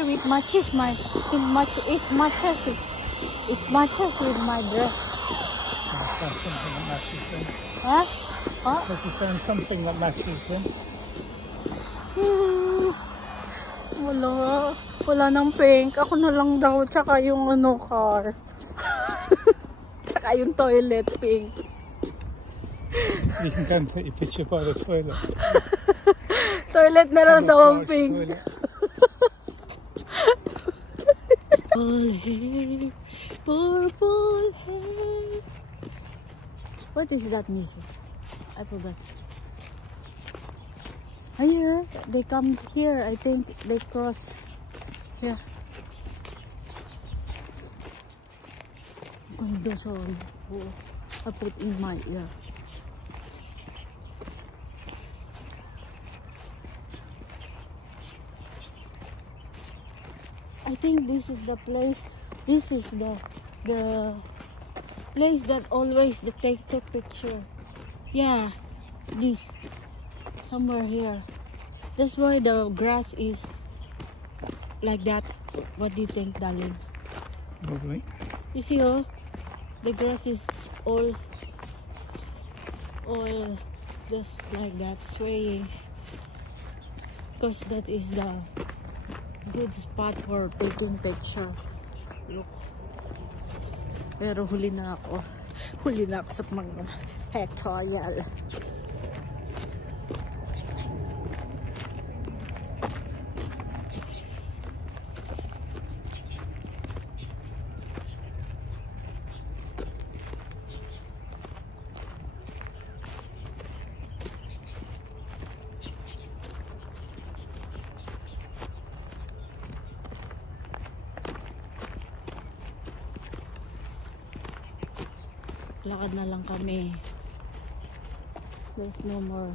wear it matches my it matches with my dress. That's something that matches them. Huh? Huh? Like you found something that matches them. Wala nang pink. Ako na lang daw, tsaka yung car. Tsaka yung toilet pink. You can come take your picture by the toilet. Toilet na lang daw ang pink. Purple hair, purple hair. What is that music? I forgot. Here, they come here. I think they cross here. Ganda song. I put in my ear. I think this is the place. This is the place that always they take picture. Yeah, this somewhere here. That's why the grass is like that. What do you think, darling? Lovely. You see, oh, the grass is all just like that, swaying. Because that is the good spot for taking picture. Look. Pero huli na ako sa mga pictorial. Lakad na lang kami. There's no more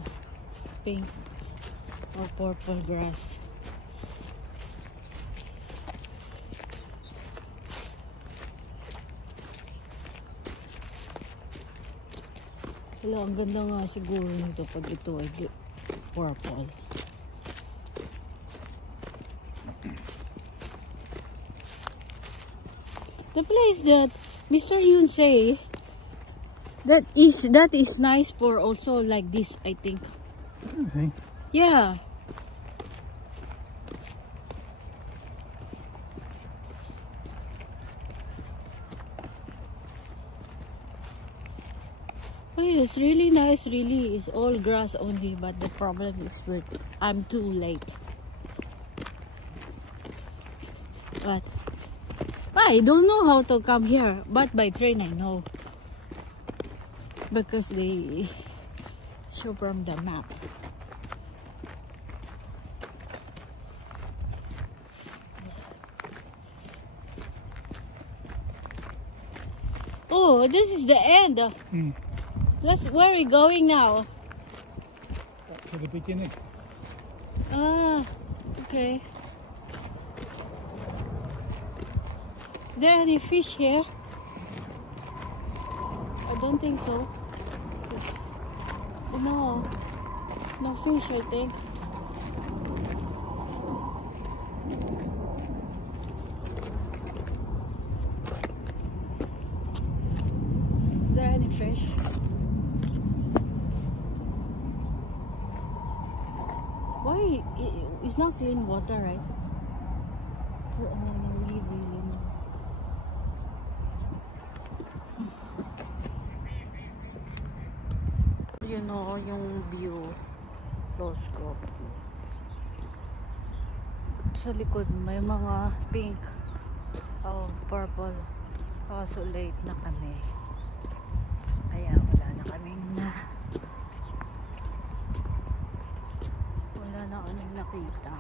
pink or purple grass. Wala, ang ganda nga siguro nito pag ito ay purple. The place that Mr. Yun say that is nice for also like this, I think. See? Yeah. Oh, it's really nice, really. It's all grass only, but the problem is I'm too late. But I don't know how to come here, but by train I know. Because they show from the map. Oh, this is the end. Where are we going now? Back to the beginning. Ah, okay. Is there any fish here? I don't think so. No, no fish, I think. Is there any fish? Why? It's not clean water, right? You know, yung view, close ko. Sa likod may mga pink, purple. So late na kami. Kaya wala na kaming nakita.